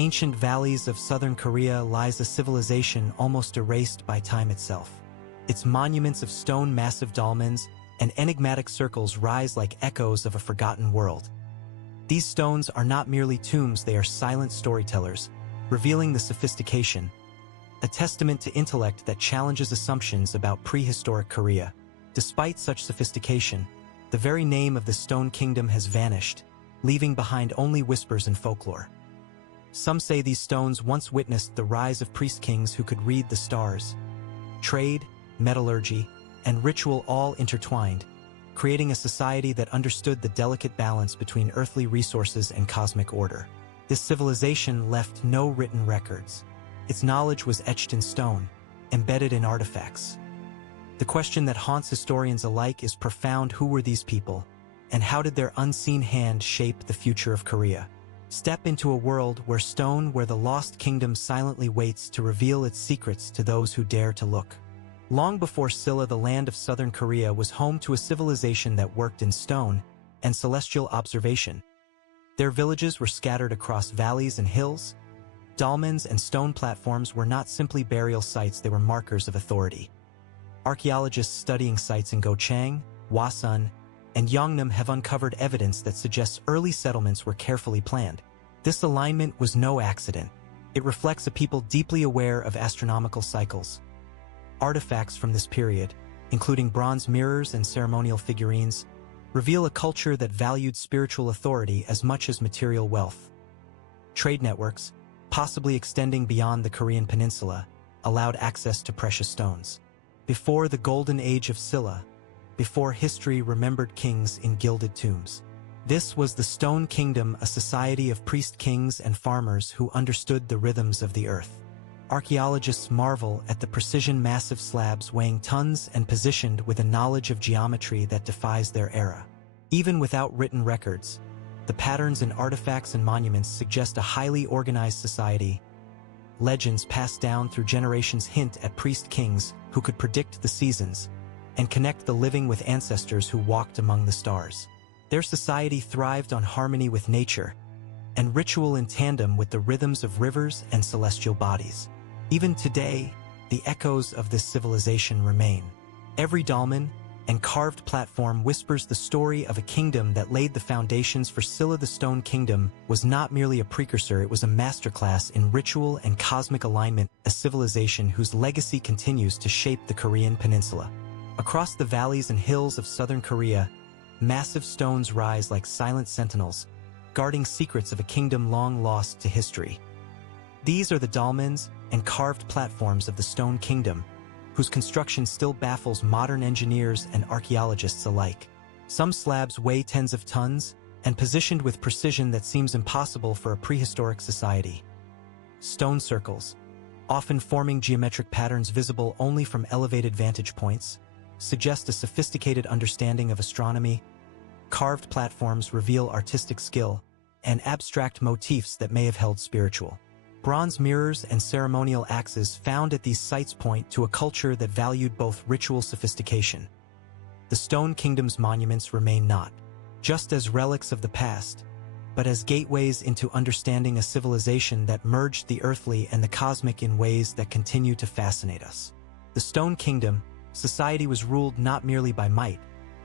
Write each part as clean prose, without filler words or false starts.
ancient valleys of southern Korea lies a civilization almost erased by time itself. Its monuments of stone massive dolmens and enigmatic circles rise like echoes of a forgotten world. These stones are not merely tombs, they are silent storytellers, revealing the sophistication, a testament to intellect that challenges assumptions about prehistoric Korea. Despite such sophistication, the very name of the Stone Kingdom has vanished, leaving behind only whispers and folklore. Some say these stones once witnessed the rise of priest-kings who could read the stars. Trade, metallurgy, and ritual all intertwined, creating a society that understood the delicate balance between earthly resources and cosmic order. This civilization left no written records. Its knowledge was etched in stone, embedded in artifacts. The question that haunts historians alike is profound: who were these people, and how did their unseen hand shape the future of Korea? Step into a world where the lost kingdom silently waits to reveal its secrets to those who dare to look. Long before Silla, the land of southern Korea was home to a civilization that worked in stone and celestial observation. Their villages were scattered across valleys and hills. Dolmens and stone platforms were not simply burial sites, they were markers of authority. Archaeologists studying sites in Gochang, Hwasun, and Yeongnam have uncovered evidence that suggests early settlements were carefully planned. This alignment was no accident. It reflects a people deeply aware of astronomical cycles. Artifacts from this period, including bronze mirrors and ceremonial figurines, reveal a culture that valued spiritual authority as much as material wealth. Trade networks, possibly extending beyond the Korean peninsula, allowed access to precious stones. Before the golden age of Silla, before history remembered kings in gilded tombs. This was the Stone Kingdom, a society of priest-kings and farmers who understood the rhythms of the earth. Archaeologists marvel at the precision massive slabs weighing tons and positioned with a knowledge of geometry that defies their era. Even without written records, the patterns in artifacts and monuments suggest a highly organized society. Legends passed down through generations hint at priest-kings who could predict the seasons and connect the living with ancestors who walked among the stars. Their society thrived on harmony with nature and ritual in tandem with the rhythms of rivers and celestial bodies. Even today, the echoes of this civilization remain. Every dolmen and carved platform whispers the story of a kingdom that laid the foundations for Silla. The Stone Kingdom was not merely a precursor, it was a masterclass in ritual and cosmic alignment, a civilization whose legacy continues to shape the Korean peninsula. Across the valleys and hills of southern Korea, massive stones rise like silent sentinels, guarding secrets of a kingdom long lost to history. These are the dolmens and carved platforms of the Stone Kingdom, whose construction still baffles modern engineers and archaeologists alike. Some slabs weigh tens of tons and positioned with precision that seems impossible for a prehistoric society. Stone circles, often forming geometric patterns visible only from elevated vantage points, suggest a sophisticated understanding of astronomy. Carved platforms reveal artistic skill and abstract motifs that may have held spiritual. Bronze mirrors and ceremonial axes found at these sites point to a culture that valued both ritual sophistication. The Stone Kingdom's monuments remain not just as relics of the past, but as gateways into understanding a civilization that merged the earthly and the cosmic in ways that continue to fascinate us. The Stone Kingdom society was ruled not merely by might,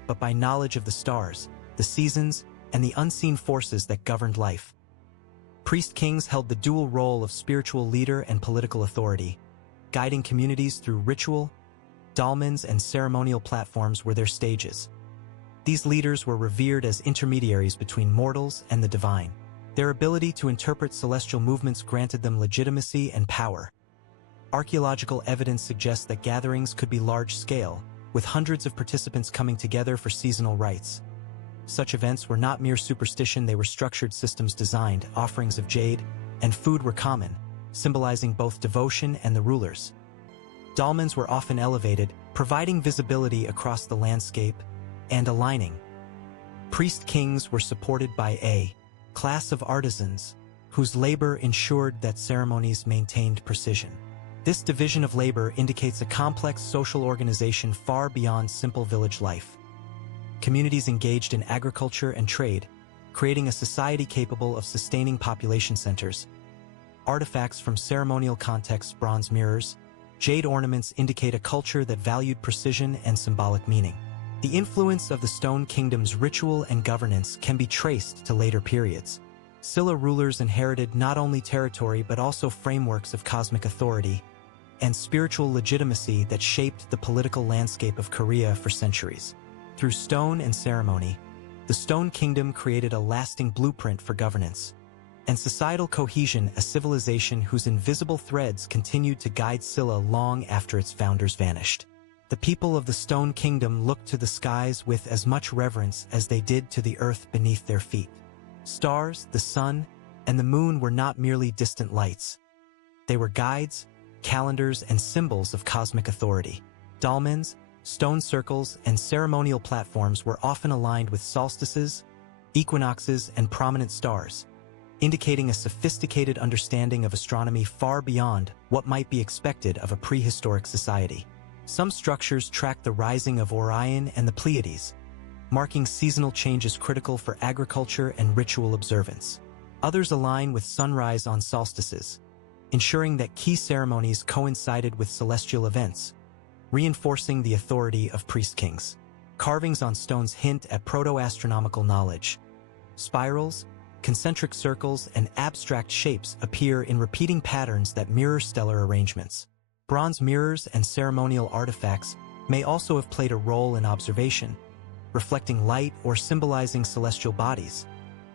but by knowledge of the stars, the seasons, and the unseen forces that governed life. Priest-kings held the dual role of spiritual leader and political authority, guiding communities through ritual. Dolmens and ceremonial platforms were their stages. These leaders were revered as intermediaries between mortals and the divine. Their ability to interpret celestial movements granted them legitimacy and power. Archaeological evidence suggests that gatherings could be large-scale, with hundreds of participants coming together for seasonal rites. Such events were not mere superstition, they were structured systems designed. Offerings of jade and food were common, symbolizing both devotion and the rulers. Dolmens were often elevated, providing visibility across the landscape and aligning. Priest-kings were supported by a class of artisans, whose labor ensured that ceremonies maintained precision. This division of labor indicates a complex social organization far beyond simple village life. Communities engaged in agriculture and trade, creating a society capable of sustaining population centers. artifacts from ceremonial contexts, bronze mirrors, jade ornaments indicate a culture that valued precision and symbolic meaning. The influence of the Stone Kingdom's ritual and governance can be traced to later periods. Silla rulers inherited not only territory but also frameworks of cosmic authority and spiritual legitimacy that shaped the political landscape of Korea for centuries. Through stone and ceremony, the Stone Kingdom created a lasting blueprint for governance and societal cohesion, a civilization whose invisible threads continued to guide Silla long after its founders vanished. The people of the Stone Kingdom looked to the skies with as much reverence as they did to the earth beneath their feet. Stars, the sun, and the moon were not merely distant lights. They were guides, calendars, and symbols of cosmic authority. Dolmens, stone circles, and ceremonial platforms were often aligned with solstices, equinoxes, and prominent stars, indicating a sophisticated understanding of astronomy far beyond what might be expected of a prehistoric society. Some structures track the rising of Orion and the Pleiades, marking seasonal changes critical for agriculture and ritual observance. Others align with sunrise on solstices, ensuring that key ceremonies coincided with celestial events, reinforcing the authority of priest-kings. Carvings on stones hint at proto-astronomical knowledge. Spirals, concentric circles, and abstract shapes appear in repeating patterns that mirror stellar arrangements. Bronze mirrors and ceremonial artifacts may also have played a role in observation, reflecting light or symbolizing celestial bodies,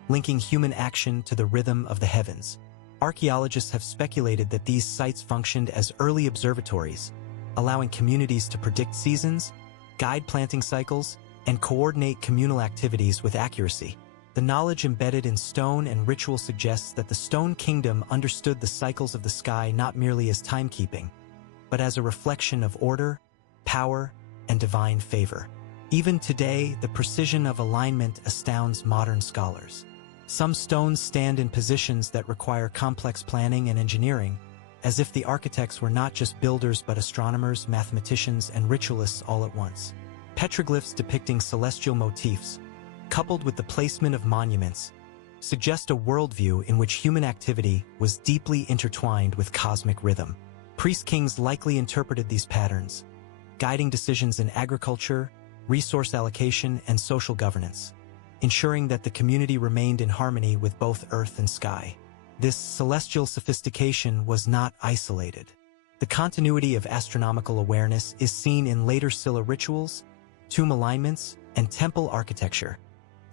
linking human action to the rhythm of the heavens. Archaeologists have speculated that these sites functioned as early observatories, allowing communities to predict seasons, guide planting cycles, and coordinate communal activities with accuracy. The knowledge embedded in stone and ritual suggests that the Stone Kingdom understood the cycles of the sky not merely as timekeeping, but as a reflection of order, power, and divine favor. Even today, the precision of alignment astounds modern scholars. Some stones stand in positions that require complex planning and engineering, as if the architects were not just builders but astronomers, mathematicians, and ritualists all at once. Petroglyphs depicting celestial motifs, coupled with the placement of monuments, suggest a worldview in which human activity was deeply intertwined with cosmic rhythm. Priest-kings likely interpreted these patterns, guiding decisions in agriculture, resource allocation, and social governance, ensuring that the community remained in harmony with both earth and sky. This celestial sophistication was not isolated. The continuity of astronomical awareness is seen in later Silla rituals, tomb alignments, and temple architecture,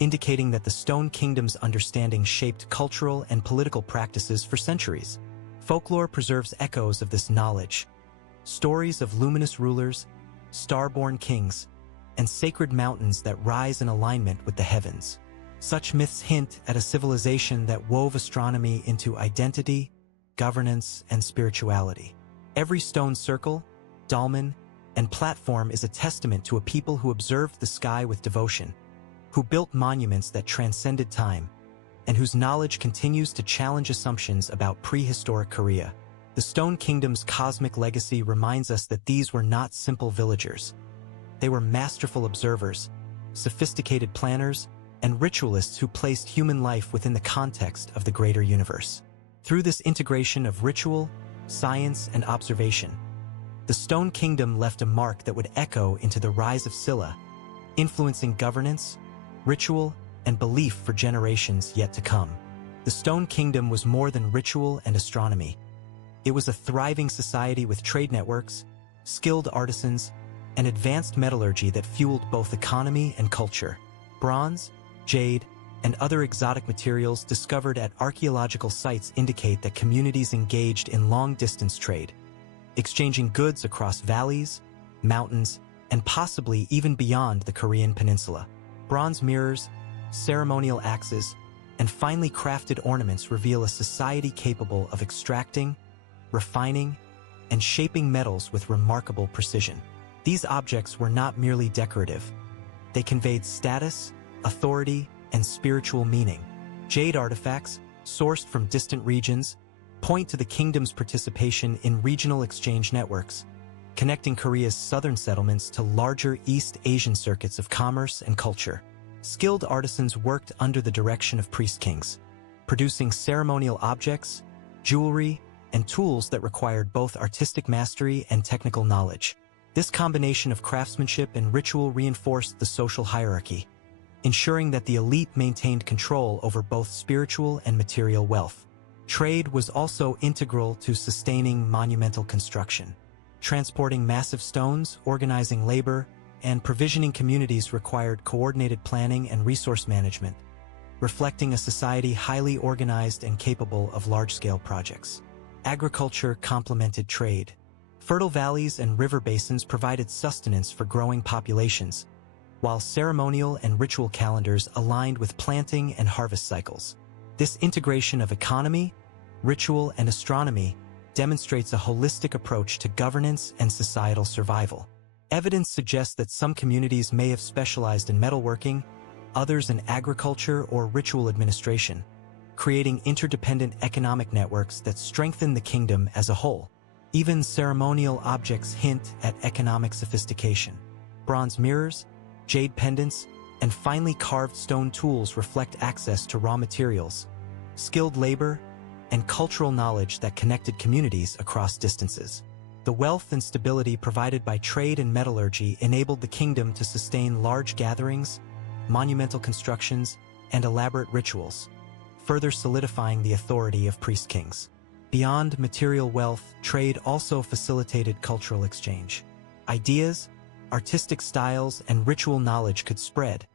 indicating that the Stone Kingdom's understanding shaped cultural and political practices for centuries. Folklore preserves echoes of this knowledge. Stories of luminous rulers, star-born kings, and sacred mountains that rise in alignment with the heavens. Such myths hint at a civilization that wove astronomy into identity, governance, and spirituality. Every stone circle, dolmen, and platform is a testament to a people who observed the sky with devotion, who built monuments that transcended time, and whose knowledge continues to challenge assumptions about prehistoric Korea. The Stone Kingdom's cosmic legacy reminds us that these were not simple villagers. They were masterful observers, sophisticated planners, and ritualists who placed human life within the context of the greater universe. Through this integration of ritual, science, and observation, the Stone Kingdom left a mark that would echo into the rise of Silla, influencing governance, ritual, and belief for generations yet to come. The Stone Kingdom was more than ritual and astronomy. It was a thriving society with trade networks, skilled artisans, and advanced metallurgy that fueled both economy and culture. Bronze, jade, and other exotic materials discovered at archaeological sites indicate that communities engaged in long-distance trade, exchanging goods across valleys, mountains, and possibly even beyond the Korean peninsula. Bronze mirrors, ceremonial axes, and finely crafted ornaments reveal a society capable of extracting, refining, and shaping metals with remarkable precision. These objects were not merely decorative. They conveyed status, authority, and spiritual meaning. Jade artifacts, sourced from distant regions, point to the kingdom's participation in regional exchange networks, connecting Korea's southern settlements to larger East Asian circuits of commerce and culture. Skilled artisans worked under the direction of priest-kings, producing ceremonial objects, jewelry, and tools that required both artistic mastery and technical knowledge. This combination of craftsmanship and ritual reinforced the social hierarchy, ensuring that the elite maintained control over both spiritual and material wealth. Trade was also integral to sustaining monumental construction. Transporting massive stones, organizing labor, and provisioning communities required coordinated planning and resource management, reflecting a society highly organized and capable of large-scale projects. Agriculture complemented trade. Fertile valleys and river basins provided sustenance for growing populations, while ceremonial and ritual calendars aligned with planting and harvest cycles. This integration of economy, ritual, and astronomy demonstrates a holistic approach to governance and societal survival. Evidence suggests that some communities may have specialized in metalworking, others in agriculture or ritual administration, creating interdependent economic networks that strengthen the kingdom as a whole. Even ceremonial objects hint at economic sophistication. Bronze mirrors, jade pendants, and finely carved stone tools reflect access to raw materials, skilled labor, and cultural knowledge that connected communities across distances. The wealth and stability provided by trade and metallurgy enabled the kingdom to sustain large gatherings, monumental constructions, and elaborate rituals, further solidifying the authority of priest-kings. Beyond material wealth, trade also facilitated cultural exchange. Ideas, artistic styles, and ritual knowledge could spread,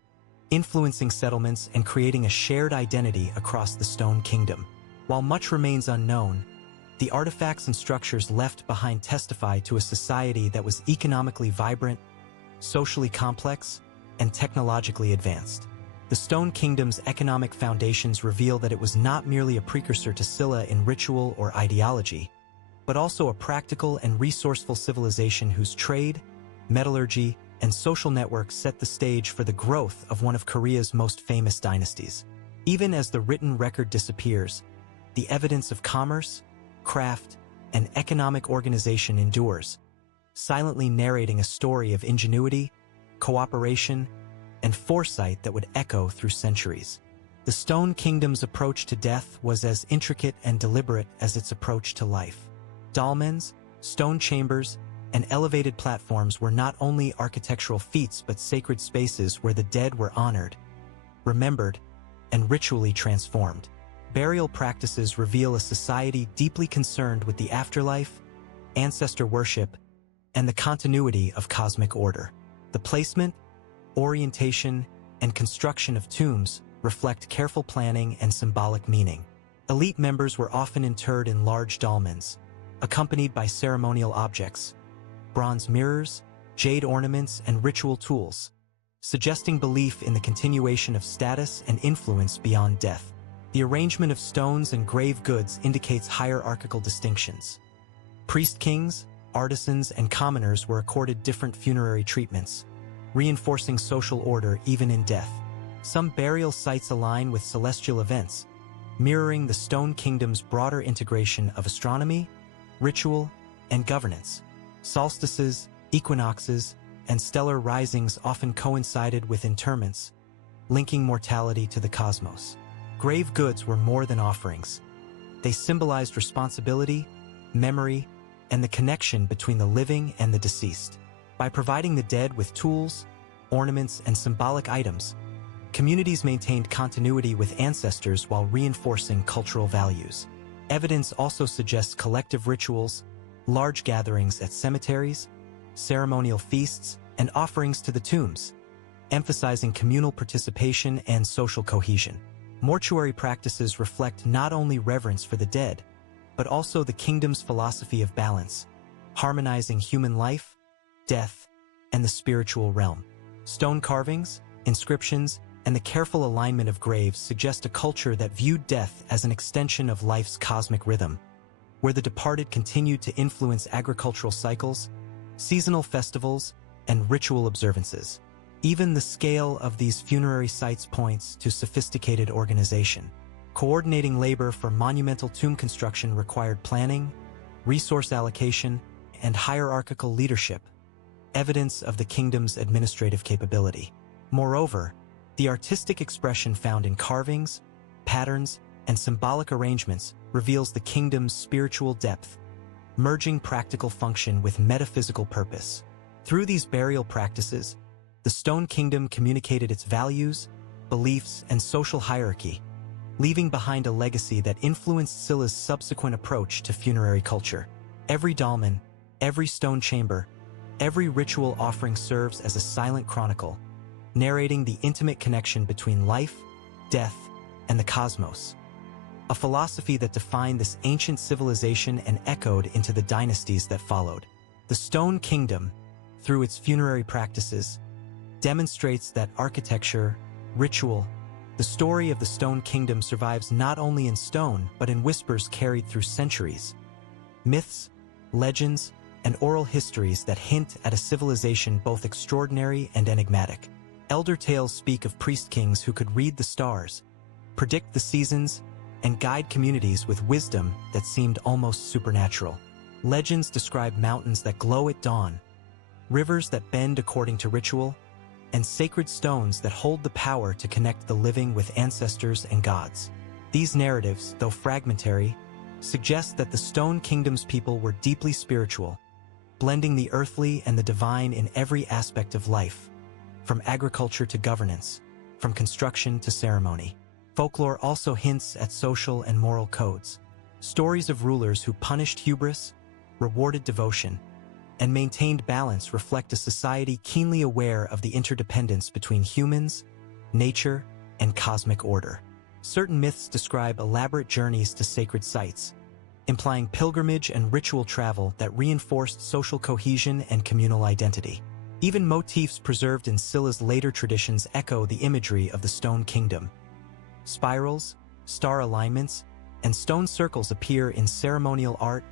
influencing settlements and creating a shared identity across the Stone Kingdom. While much remains unknown, the artifacts and structures left behind testify to a society that was economically vibrant, socially complex, and technologically advanced. The Stone Kingdom's economic foundations reveal that it was not merely a precursor to Silla in ritual or ideology, but also a practical and resourceful civilization whose trade, metallurgy, and social networks set the stage for the growth of one of Korea's most famous dynasties. Even as the written record disappears, the evidence of commerce, craft, and economic organization endures, silently narrating a story of ingenuity, cooperation, and foresight that would echo through centuries. The Stone Kingdom's approach to death was as intricate and deliberate as its approach to life. Dolmens, stone chambers, and elevated platforms were not only architectural feats but sacred spaces where the dead were honored, remembered, and ritually transformed. Burial practices reveal a society deeply concerned with the afterlife, ancestor worship, and the continuity of cosmic order. The placement, orientation, and construction of tombs reflect careful planning and symbolic meaning. Elite members were often interred in large dolmens, accompanied by ceremonial objects, bronze mirrors, jade ornaments, and ritual tools, suggesting belief in the continuation of status and influence beyond death. The arrangement of stones and grave goods indicates hierarchical distinctions. Priest-kings, artisans, and commoners were accorded different funerary treatments, reinforcing social order even in death. Some burial sites align with celestial events, mirroring the Stone Kingdom's broader integration of astronomy, ritual, and governance. Solstices, equinoxes, and stellar risings often coincided with interments, linking mortality to the cosmos. Grave goods were more than offerings. They symbolized responsibility, memory, and the connection between the living and the deceased. By providing the dead with tools, ornaments, and symbolic items, communities maintained continuity with ancestors while reinforcing cultural values. Evidence also suggests collective rituals, large gatherings at cemeteries, ceremonial feasts, and offerings to the tombs, emphasizing communal participation and social cohesion. Mortuary practices reflect not only reverence for the dead, but also the kingdom's philosophy of balance, harmonizing human life, death, and the spiritual realm. Stone carvings, inscriptions, and the careful alignment of graves suggest a culture that viewed death as an extension of life's cosmic rhythm, where the departed continued to influence agricultural cycles, seasonal festivals, and ritual observances. Even the scale of these funerary sites points to sophisticated organization. Coordinating labor for monumental tomb construction required planning, resource allocation, and hierarchical leadership, evidence of the kingdom's administrative capability. Moreover, the artistic expression found in carvings, patterns, and symbolic arrangements reveals the kingdom's spiritual depth, merging practical function with metaphysical purpose. Through these burial practices, the Stone Kingdom communicated its values, beliefs, and social hierarchy, leaving behind a legacy that influenced Silla's subsequent approach to funerary culture. Every dolmen, every stone chamber, every ritual offering serves as a silent chronicle, narrating the intimate connection between life, death, and the cosmos. A philosophy that defined this ancient civilization and echoed into the dynasties that followed. The Stone Kingdom, through its funerary practices, demonstrates that architecture, ritual, the story of the Stone Kingdom survives not only in stone but in whispers carried through centuries. Myths, legends, and oral histories that hint at a civilization both extraordinary and enigmatic. Elder tales speak of priest-kings who could read the stars, predict the seasons, and guide communities with wisdom that seemed almost supernatural. Legends describe mountains that glow at dawn, rivers that bend according to ritual, and sacred stones that hold the power to connect the living with ancestors and gods. These narratives, though fragmentary, suggest that the Stone Kingdom's people were deeply spiritual, blending the earthly and the divine in every aspect of life, from agriculture to governance, from construction to ceremony. Folklore also hints at social and moral codes. Stories of rulers who punished hubris, rewarded devotion, and maintained balance reflect a society keenly aware of the interdependence between humans, nature, and cosmic order. Certain myths describe elaborate journeys to sacred sites, implying pilgrimage and ritual travel that reinforced social cohesion and communal identity. Even motifs preserved in Silla's later traditions echo the imagery of the Stone Kingdom. Spirals, star alignments, and stone circles appear in ceremonial art,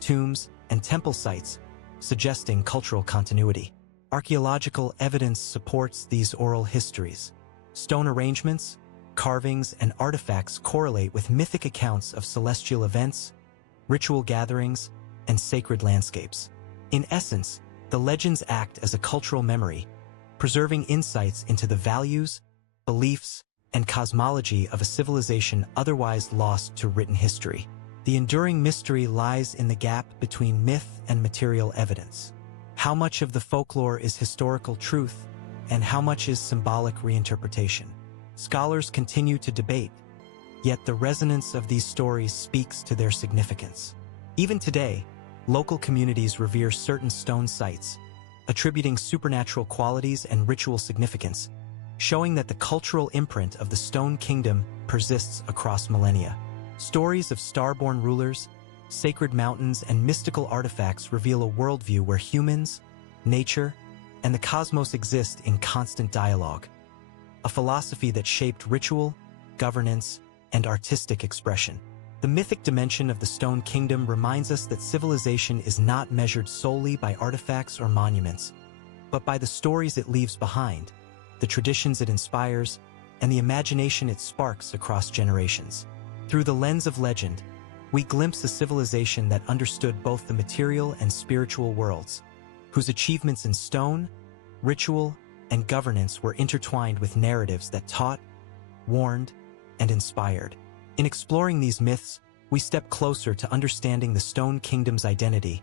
tombs, and temple sites, suggesting cultural continuity. Archaeological evidence supports these oral histories. Stone arrangements, carvings, and artifacts correlate with mythic accounts of celestial events, ritual gatherings, and sacred landscapes. In essence, the legends act as a cultural memory, preserving insights into the values, beliefs, and cosmology of a civilization otherwise lost to written history. The enduring mystery lies in the gap between myth and material evidence. How much of the folklore is historical truth, and how much is symbolic reinterpretation? Scholars continue to debate, yet the resonance of these stories speaks to their significance. Even today, local communities revere certain stone sites, attributing supernatural qualities and ritual significance, showing that the cultural imprint of the Stone Kingdom persists across millennia. Stories of star-born rulers, sacred mountains, and mystical artifacts reveal a worldview where humans, nature, and the cosmos exist in constant dialogue. A philosophy that shaped ritual, governance, and artistic expression. The mythic dimension of the Stone Kingdom reminds us that civilization is not measured solely by artifacts or monuments, but by the stories it leaves behind, the traditions it inspires, and the imagination it sparks across generations. Through the lens of legend, we glimpse a civilization that understood both the material and spiritual worlds, whose achievements in stone, ritual, and governance were intertwined with narratives that taught, warned, and inspired. In exploring these myths, we step closer to understanding the Stone Kingdom's identity,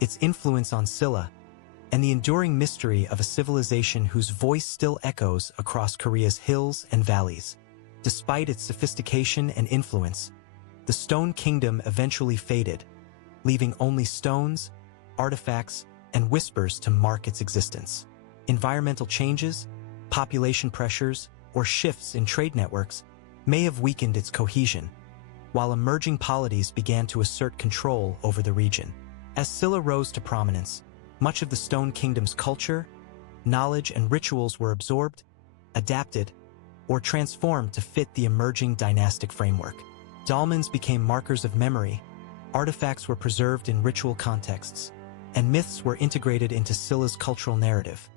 its influence on Silla, and the enduring mystery of a civilization whose voice still echoes across Korea's hills and valleys. Despite its sophistication and influence, the Stone Kingdom eventually faded, leaving only stones, artifacts, and whispers to mark its existence. Environmental changes, population pressures, or shifts in trade networks may have weakened its cohesion, while emerging polities began to assert control over the region. As Silla rose to prominence, much of the Stone Kingdom's culture, knowledge, and rituals were absorbed, adapted, or transformed to fit the emerging dynastic framework. Dolmens became markers of memory, artifacts were preserved in ritual contexts, and myths were integrated into Silla's cultural narrative,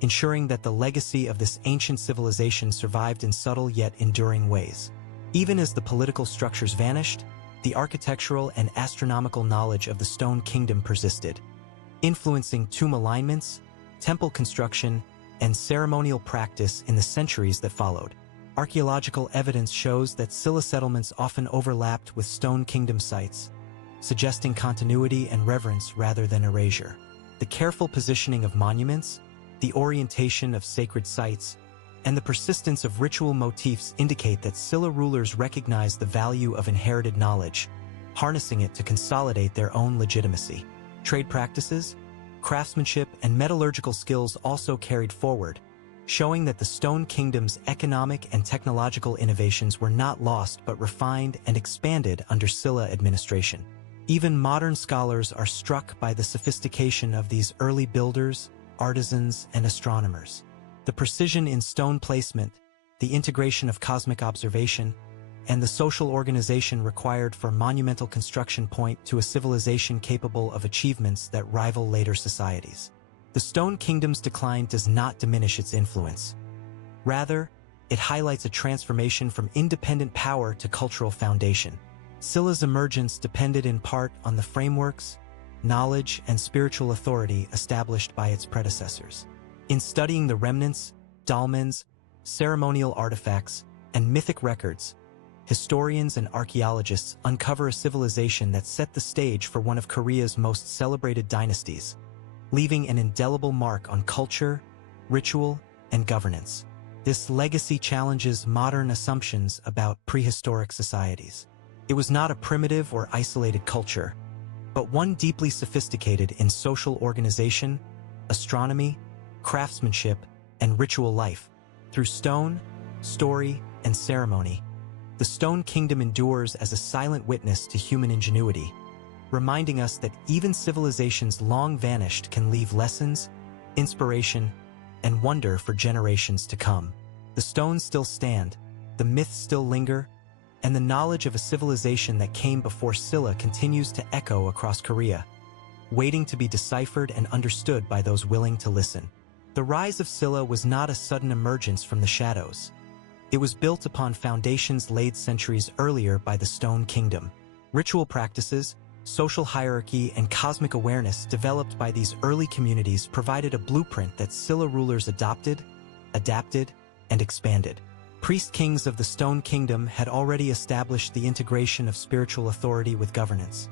ensuring that the legacy of this ancient civilization survived in subtle yet enduring ways. Even as the political structures vanished, the architectural and astronomical knowledge of the Stone Kingdom persisted, influencing tomb alignments, temple construction, and ceremonial practice in the centuries that followed. Archaeological evidence shows that Silla settlements often overlapped with Stone Kingdom sites, suggesting continuity and reverence rather than erasure. The careful positioning of monuments, the orientation of sacred sites, and the persistence of ritual motifs indicate that Silla rulers recognized the value of inherited knowledge, harnessing it to consolidate their own legitimacy. Trade practices, craftsmanship, and metallurgical skills also carried forward, showing that the Stone Kingdom's economic and technological innovations were not lost but refined and expanded under Silla administration. Even modern scholars are struck by the sophistication of these early builders, artisans, and astronomers. The precision in stone placement, the integration of cosmic observation, and the social organization required for monumental construction point to a civilization capable of achievements that rival later societies. The Stone Kingdom's decline does not diminish its influence. Rather, it highlights a transformation from independent power to cultural foundation. Silla's emergence depended in part on the frameworks, knowledge, and spiritual authority established by its predecessors. In studying the remnants, dolmens, ceremonial artifacts, and mythic records, historians and archaeologists uncover a civilization that set the stage for one of Korea's most celebrated dynasties, leaving an indelible mark on culture, ritual, and governance. This legacy challenges modern assumptions about prehistoric societies. It was not a primitive or isolated culture, but one deeply sophisticated in social organization, astronomy, craftsmanship, and ritual life. Through stone, story, and ceremony, the Stone Kingdom endures as a silent witness to human ingenuity, reminding us that even civilizations long vanished can leave lessons, inspiration, and wonder for generations to come. The stones still stand, the myths still linger, and the knowledge of a civilization that came before Silla continues to echo across Korea, waiting to be deciphered and understood by those willing to listen. The rise of Silla was not a sudden emergence from the shadows. It was built upon foundations laid centuries earlier by the Stone Kingdom. Ritual practices, social hierarchy, and cosmic awareness developed by these early communities provided a blueprint that Silla rulers adopted, adapted, and expanded. Priest-kings of the Stone Kingdom had already established the integration of spiritual authority with governance,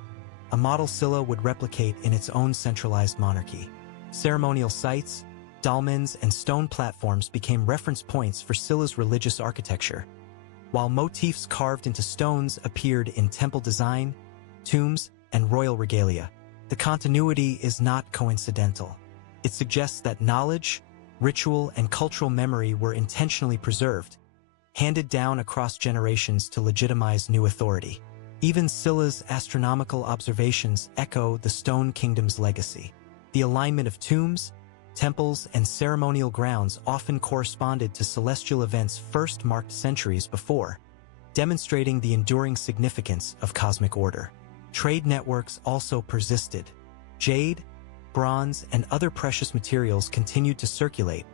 a model Silla would replicate in its own centralized monarchy. Ceremonial sites, dolmens, and stone platforms became reference points for Silla's religious architecture, while motifs carved into stones appeared in temple design, tombs, and royal regalia. The continuity is not coincidental. It suggests that knowledge, ritual, and cultural memory were intentionally preserved, handed down across generations to legitimize new authority. Even Silla's astronomical observations echo the Stone Kingdom's legacy. The alignment of tombs, temples, and ceremonial grounds often corresponded to celestial events first marked centuries before, demonstrating the enduring significance of cosmic order. Trade networks also persisted. Jade, bronze, and other precious materials continued to circulate,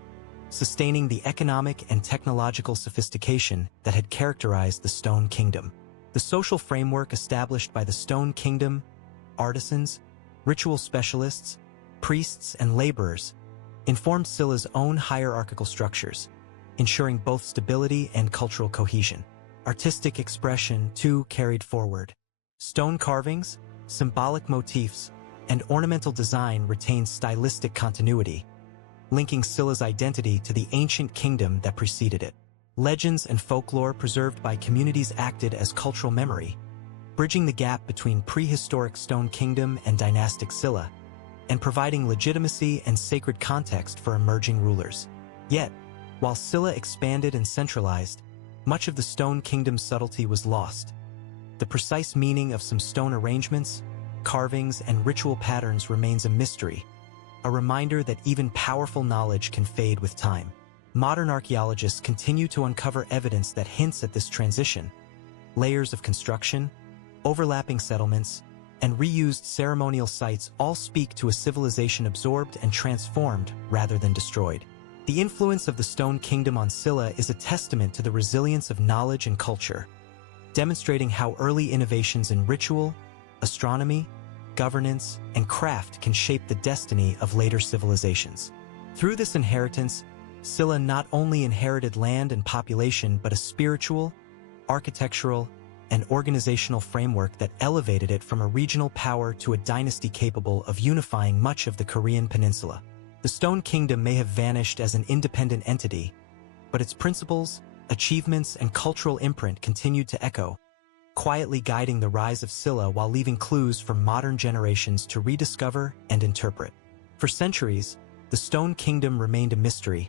sustaining the economic and technological sophistication that had characterized the Stone Kingdom. The social framework established by the Stone Kingdom, artisans, ritual specialists, priests, and laborers, informed Silla's own hierarchical structures, ensuring both stability and cultural cohesion. Artistic expression, too, carried forward. Stone carvings, symbolic motifs, and ornamental design retained stylistic continuity, linking Silla's identity to the ancient kingdom that preceded it. Legends and folklore preserved by communities acted as cultural memory, bridging the gap between prehistoric Stone Kingdom and dynastic Silla, and providing legitimacy and sacred context for emerging rulers. Yet, while Silla expanded and centralized, much of the Stone Kingdom's subtlety was lost. The precise meaning of some stone arrangements, carvings, and ritual patterns remains a mystery, a reminder that even powerful knowledge can fade with time. Modern archaeologists continue to uncover evidence that hints at this transition. Layers of construction, overlapping settlements, and reused ceremonial sites all speak to a civilization absorbed and transformed rather than destroyed. The influence of the Stone Kingdom on Silla is a testament to the resilience of knowledge and culture, demonstrating how early innovations in ritual, astronomy, governance, and craft can shape the destiny of later civilizations. Through this inheritance, Silla not only inherited land and population but a spiritual, architectural, and organizational framework that elevated it from a regional power to a dynasty capable of unifying much of the Korean peninsula. The Stone Kingdom may have vanished as an independent entity, but its principles, achievements, and cultural imprint continued to echo, quietly guiding the rise of Silla while leaving clues for modern generations to rediscover and interpret. For centuries, the Stone Kingdom remained a mystery,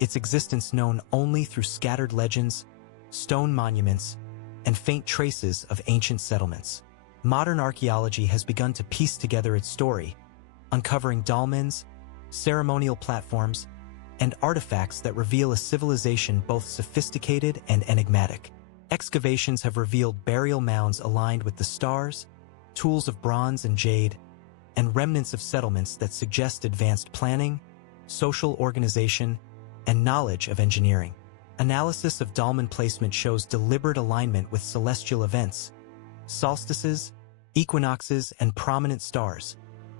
its existence known only through scattered legends, stone monuments, and faint traces of ancient settlements. Modern archaeology has begun to piece together its story, uncovering dolmens, ceremonial platforms, and artifacts that reveal a civilization both sophisticated and enigmatic. Excavations have revealed burial mounds aligned with the stars, tools of bronze and jade, and remnants of settlements that suggest advanced planning, social organization, and knowledge of engineering. Analysis of dolmen placement shows deliberate alignment with celestial events, solstices, equinoxes, and prominent stars,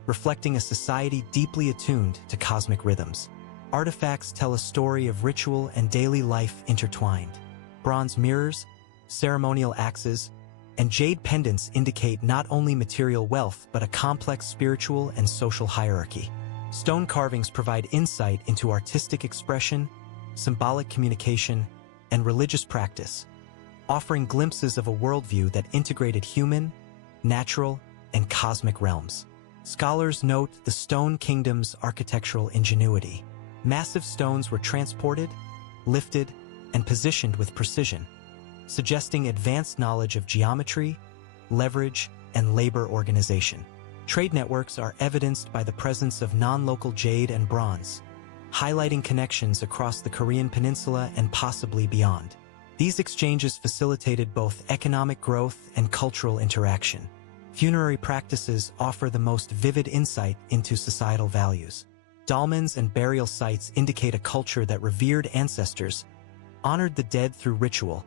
reflecting a society deeply attuned to cosmic rhythms. Artifacts tell a story of ritual and daily life intertwined. Bronze mirrors, ceremonial axes, and jade pendants indicate not only material wealth but a complex spiritual and social hierarchy. Stone carvings provide insight into artistic expression, symbolic communication, and religious practice, offering glimpses of a worldview that integrated human, natural, and cosmic realms. Scholars note the Stone Kingdom's architectural ingenuity. Massive stones were transported, lifted, and positioned with precision, suggesting advanced knowledge of geometry, leverage, and labor organization. Trade networks are evidenced by the presence of non-local jade and bronze, highlighting connections across the Korean peninsula and possibly beyond. These exchanges facilitated both economic growth and cultural interaction. Funerary practices offer the most vivid insight into societal values. Dolmens and burial sites indicate a culture that revered ancestors, honored the dead through ritual,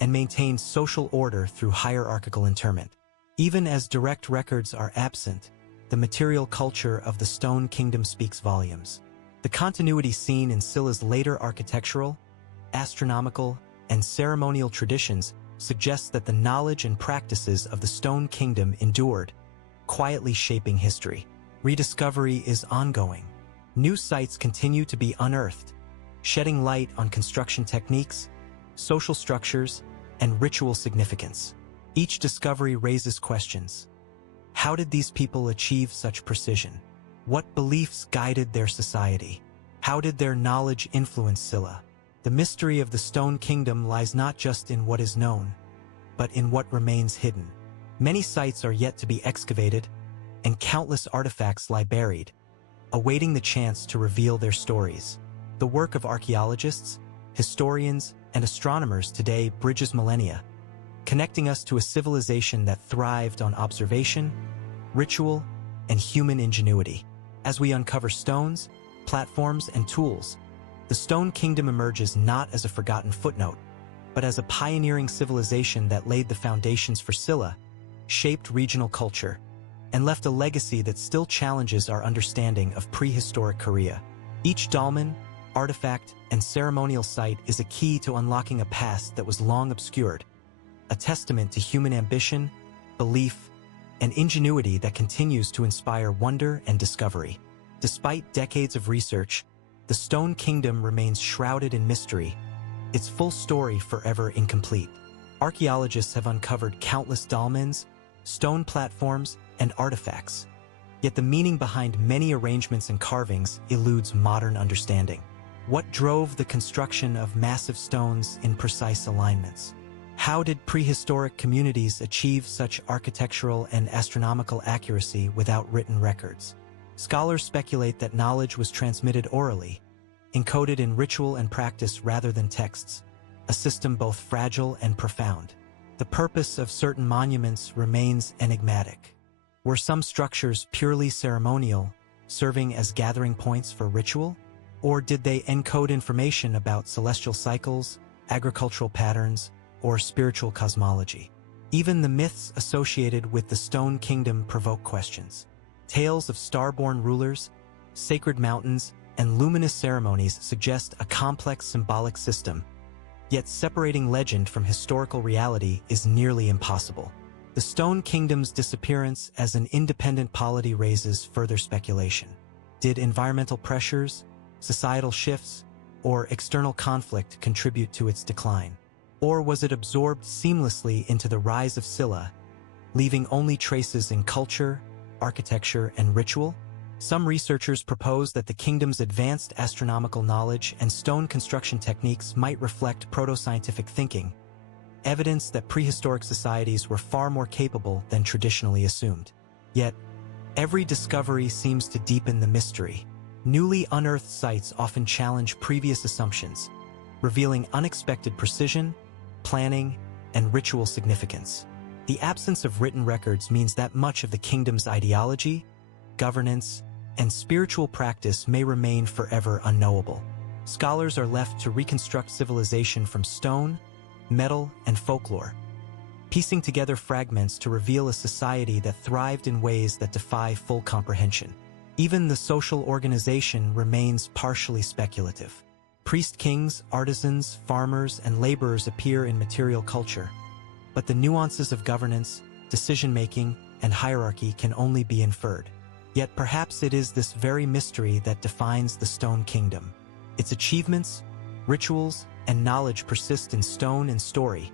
and maintained social order through hierarchical interment. Even as direct records are absent, the material culture of the Stone Kingdom speaks volumes. The continuity seen in Silla's later architectural, astronomical, and ceremonial traditions suggests that the knowledge and practices of the Stone Kingdom endured, quietly shaping history. Rediscovery is ongoing. New sites continue to be unearthed, shedding light on construction techniques, social structures, and ritual significance. Each discovery raises questions. How did these people achieve such precision? What beliefs guided their society? How did their knowledge influence Silla? The mystery of the Stone Kingdom lies not just in what is known, but in what remains hidden. Many sites are yet to be excavated, and countless artifacts lie buried, awaiting the chance to reveal their stories. The work of archaeologists, historians, and astronomers today bridges millennia, connecting us to a civilization that thrived on observation, ritual, and human ingenuity. As we uncover stones, platforms, and tools, the Stone Kingdom emerges not as a forgotten footnote, but as a pioneering civilization that laid the foundations for Silla, shaped regional culture, and left a legacy that still challenges our understanding of prehistoric Korea. Each dolmen, artifact, and ceremonial site is a key to unlocking a past that was long obscured, a testament to human ambition, belief, and ingenuity that continues to inspire wonder and discovery. Despite decades of research, the Stone Kingdom remains shrouded in mystery, its full story forever incomplete. Archaeologists have uncovered countless dolmens, stone platforms, and artifacts, yet the meaning behind many arrangements and carvings eludes modern understanding. What drove the construction of massive stones in precise alignments? How did prehistoric communities achieve such architectural and astronomical accuracy without written records? Scholars speculate that knowledge was transmitted orally, encoded in ritual and practice rather than texts, a system both fragile and profound. The purpose of certain monuments remains enigmatic. Were some structures purely ceremonial, serving as gathering points for ritual? Or did they encode information about celestial cycles, agricultural patterns, or spiritual cosmology? Even the myths associated with the Stone Kingdom provoke questions. Tales of star-born rulers, sacred mountains, and luminous ceremonies suggest a complex symbolic system, yet separating legend from historical reality is nearly impossible. The Stone Kingdom's disappearance as an independent polity raises further speculation. Did environmental pressures, societal shifts, or external conflict contribute to its decline? Or was it absorbed seamlessly into the rise of Silla, leaving only traces in culture, architecture, and ritual? Some researchers propose that the kingdom's advanced astronomical knowledge and stone construction techniques might reflect proto-scientific thinking, evidence that prehistoric societies were far more capable than traditionally assumed. Yet, every discovery seems to deepen the mystery. Newly unearthed sites often challenge previous assumptions, revealing unexpected precision, planning, and ritual significance. The absence of written records means that much of the kingdom's ideology, governance, and spiritual practice may remain forever unknowable. Scholars are left to reconstruct civilization from stone, metal, and folklore, piecing together fragments to reveal a society that thrived in ways that defy full comprehension. Even the social organization remains partially speculative. Priest-kings, artisans, farmers, and laborers appear in material culture, but the nuances of governance, decision-making, and hierarchy can only be inferred. Yet perhaps it is this very mystery that defines the Stone Kingdom. Its achievements, rituals, and knowledge persist in stone and story,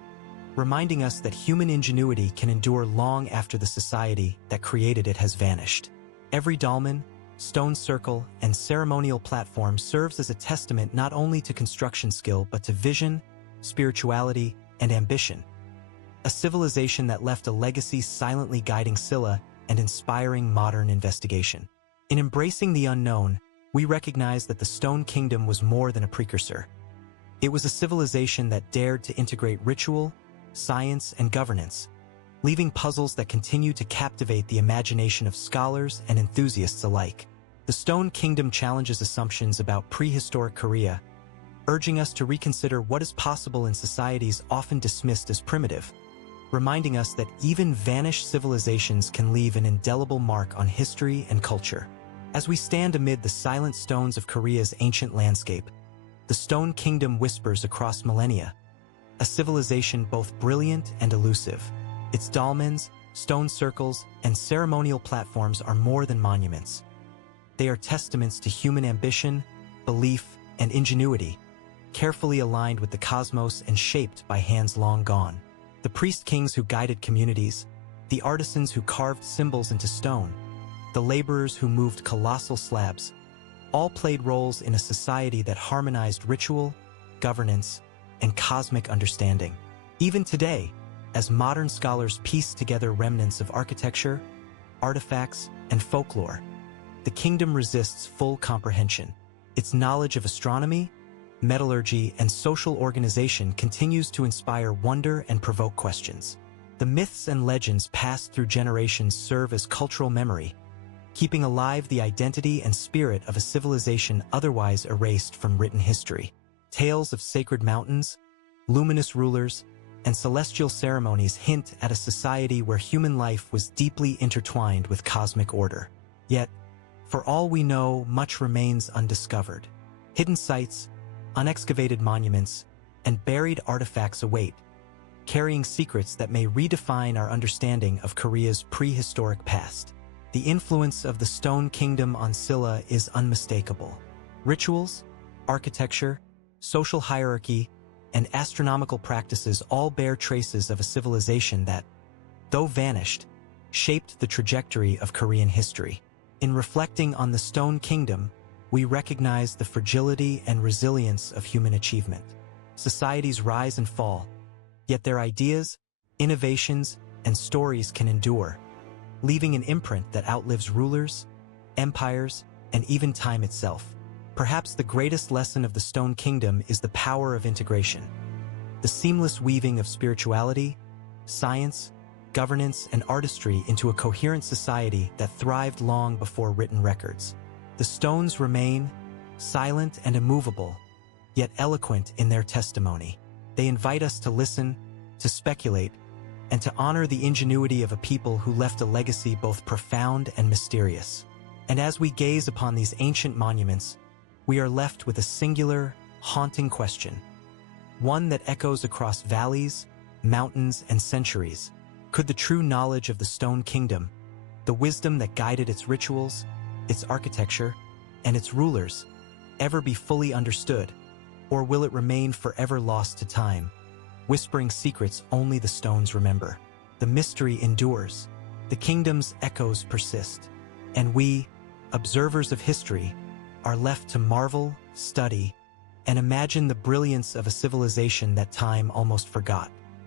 reminding us that human ingenuity can endure long after the society that created it has vanished. Every dolmen, stone circle, and ceremonial platform serves as a testament not only to construction skill but to vision, spirituality, and ambition. A civilization that left a legacy silently guiding Silla and inspiring modern investigation. In embracing the unknown, we recognize that the Stone Kingdom was more than a precursor. It was a civilization that dared to integrate ritual, science, and governance, leaving puzzles that continue to captivate the imagination of scholars and enthusiasts alike. The Stone Kingdom challenges assumptions about prehistoric Korea, urging us to reconsider what is possible in societies often dismissed as primitive, reminding us that even vanished civilizations can leave an indelible mark on history and culture. As we stand amid the silent stones of Korea's ancient landscape, the Stone Kingdom whispers across millennia, a civilization both brilliant and elusive. Its dolmens, stone circles, and ceremonial platforms are more than monuments. They are testaments to human ambition, belief, and ingenuity, carefully aligned with the cosmos and shaped by hands long gone. The priest-kings who guided communities, the artisans who carved symbols into stone, the laborers who moved colossal slabs, all played roles in a society that harmonized ritual, governance, and cosmic understanding. Even today, as modern scholars piece together remnants of architecture, artifacts, and folklore, the kingdom resists full comprehension. Its knowledge of astronomy, metallurgy, and social organization continues to inspire wonder and provoke questions. The myths and legends passed through generations serve as cultural memory, keeping alive the identity and spirit of a civilization otherwise erased from written history. Tales of sacred mountains, luminous rulers, and celestial ceremonies hint at a society where human life was deeply intertwined with cosmic order. Yet, for all we know, much remains undiscovered. Hidden sites, unexcavated monuments, and buried artifacts await, carrying secrets that may redefine our understanding of Korea's prehistoric past. The influence of the Stone Kingdom on Silla is unmistakable. Rituals, architecture, social hierarchy, and astronomical practices all bear traces of a civilization that, though vanished, shaped the trajectory of Korean history. In reflecting on the Stone Kingdom, we recognize the fragility and resilience of human achievement. Societies rise and fall, yet their ideas, innovations, and stories can endure, leaving an imprint that outlives rulers, empires, and even time itself. Perhaps the greatest lesson of the Stone Kingdom is the power of integration. The seamless weaving of spirituality, science, governance, and artistry into a coherent society that thrived long before written records. The stones remain, silent and immovable, yet eloquent in their testimony. They invite us to listen, to speculate, and to honor the ingenuity of a people who left a legacy both profound and mysterious. And as we gaze upon these ancient monuments, we are left with a singular, haunting question. One that echoes across valleys, mountains, and centuries. Could the true knowledge of the Stone Kingdom, the wisdom that guided its rituals, its architecture, and its rulers, ever be fully understood, or will it remain forever lost to time, whispering secrets only the stones remember? The mystery endures, the kingdom's echoes persist, and we, observers of history, are left to marvel, study, and imagine the brilliance of a civilization that time almost forgot.